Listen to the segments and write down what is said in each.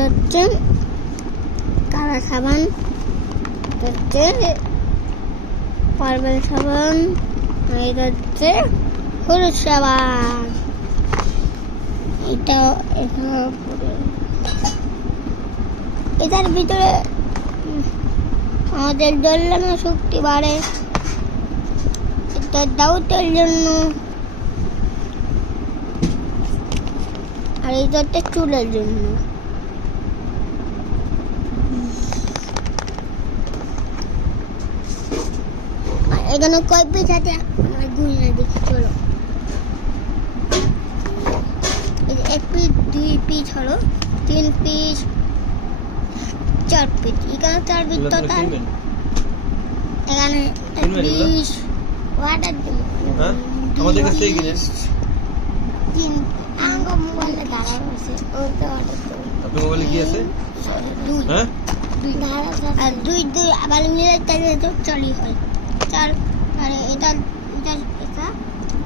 এটা হচ্ছে কালা সাবান, এটা হচ্ছে পার্পেল সাবান, এটা হচ্ছে হলুদ সাবান। এটার ভিতরে আমাদের দৌড়ানোর শক্তি বাড়ে, এটা দাউতের জন্য, আর এটা হচ্ছে চুলের জন্য। এখানে কয় পিস আছে আমরা গুনে দেখি, চলো। এক পিস, 2 পিস হলো, 3 পিস, 4 পিস। এখানে 4 পিস টোটাল। এখানে 20 ওয়াটার দিল। হ্যাঁ আমাদের কাছ থেকে কিনেন। 3 আঙ্গ মোবাইলে দাঁড়া আছে, ওতে অর্ডার করুন। আপনার মোবাইলে কি আছে? 2 হ্যাঁ 2 দাঁড়া আছে, আর 2 আবার মিলে তাহলে তো চলি হয় 4। আর এটা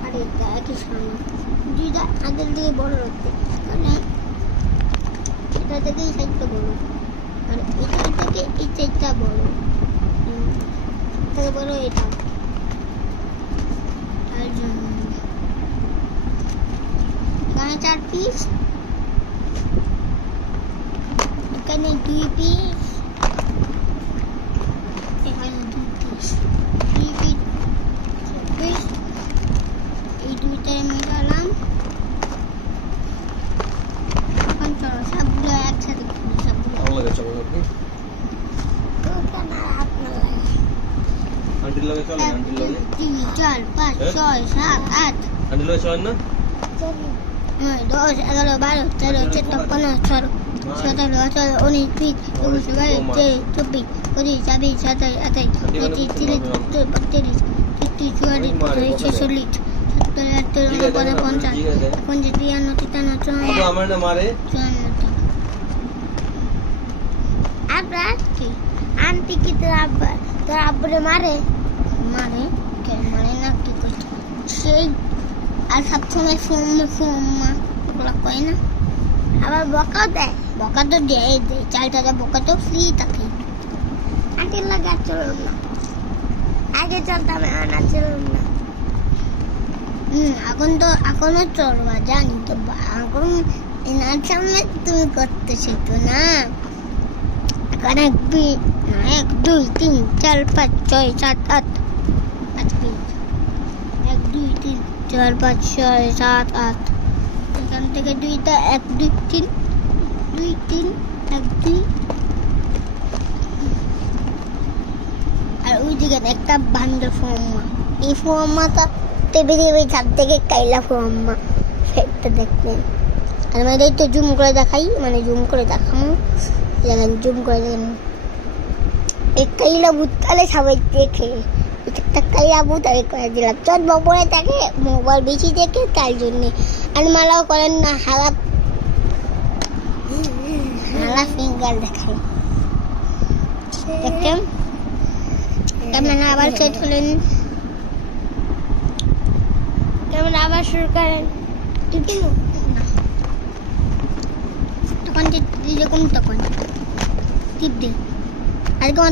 আর এটা একই সমান, 2টা আগের দিকে বড় রাখতে, মানে এটা থেকে এই সাইডটা বড়, আর এটা থেকে এই সাইডটা বড়, থেকে বড় এটা, তার জন্য এখানে 4 পিস, এখানে 2 পিস, এখানে 2 পিস, 3 পিস, 4 পিস। এই দুইটাই মিলালাম। এখন চলো সবগুলো একসাথে করি, সবগুলো। ভালো লাগে চলো আপনি আন্টির লগে চলেন, আন্টির লগে 3 4 5 6 7 8 আন্টির লগে চলেন না? 10 11 12 13 14 15 16 17 18 19 20 21 22 23 24 25 26 27 28 29 30 31 32 33 34 46 47 48 49 50 51 53 আপু আমার না মারে। 54 আপনার কি আন্টি কি তোর আব্বুরে মারে কেন মারে না, কি করছে সেই, আর সবসময় ফোম্মা ওগুলো কয় না, আবার বকা দেয়, বকা তো দেয়, চালটা বকা তো ফ্রি থাকে। আন্টির লাগে আর চলুন না, আগে চলতাম, এখন আর চলুন না। এখনো চলবা, জানি তো, এখন এনার সামনে তুমি করতেছি তো না। এখন 1 2 3 4 5 6 7 8 5 পিস, 1 2 3 4 5 6 7 8, এখান থেকে 2টা 1 2 3 2 3 1 2, আর ওই দিকে একটা বান্ডেল ফর্মা, এই ফর্মাটা টেবিলে ছাদ থেকে কাইলা ফর্মা ফেটটা দেখবেন। আর আমাদের তো জুম করে দেখাই, মানে জুম করে দেখাবো, দেখেন জুম করে দেখেন, এই কাইলা বুতালে সবাই দেখে, একটা কাইলা বুত আমি করে দিলাম, চট বপরে থাকে মোবাইল বেশি দেখে, তাই জন্যে। আর মালাও করেন না, হালা ফিঙ্গার দেখাই, দেখছেন? ক্যামেরা আবার সেট হলেন, ক্যামেরা আবার শুরু করেন, তখন যেরকম তখন টিপ দিন। আজকে